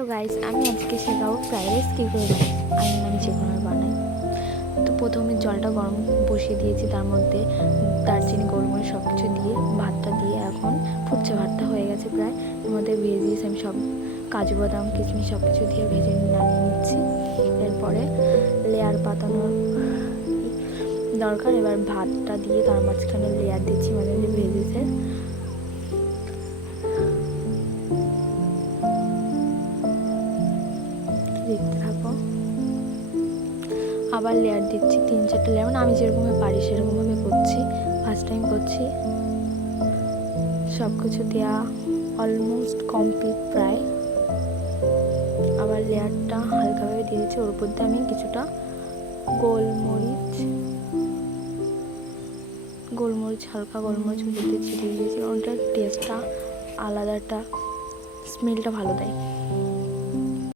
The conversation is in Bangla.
হ্যালো গাইস, আমি আজকে শেখাবো ফ্রাইড রাইস কী করে বানাই। আমি যেভাবে বানাই। তো প্রথমে জলটা গরম বসিয়ে দিয়েছি, তার মধ্যে দারচিনি গোলমরিচ সব কিছু দিয়ে ভাতটা দিয়ে এখন ফুটছে। ভাতটা হয়ে গেছে প্রায়। এর মধ্যে ভেজিস আমি সব কাজু বাদাম কিশমিশ সব কিছু দিয়ে ভেজে নামিয়ে নিচ্ছি। এরপরে লেয়ার পাতানোর দরকার। এবার ভাতটা দিয়ে তার মাঝখানে লেয়ার দিচ্ছি, মানে ভেজিসের। দেখতে থাকো। আবার লেয়ার দিচ্ছি 3-4টা লেয়ার, মানে আমি যেরকমভাবে পারি সেরকমভাবে করছি। ফার্স্ট টাইম করছি। সব কিছু দেওয়া অলমোস্ট কমপ্লিট প্রায়। আবার লেয়ারটা হালকাভাবে দিয়ে দিচ্ছি। ওর উপর দিয়ে আমি কিছুটা হালকা গোলমরিচ উপর দিয়ে ছিটিয়ে দিয়েছি। ওটার টেস্টটা আলাদা, একটা স্মেলটা ভালো দেয়।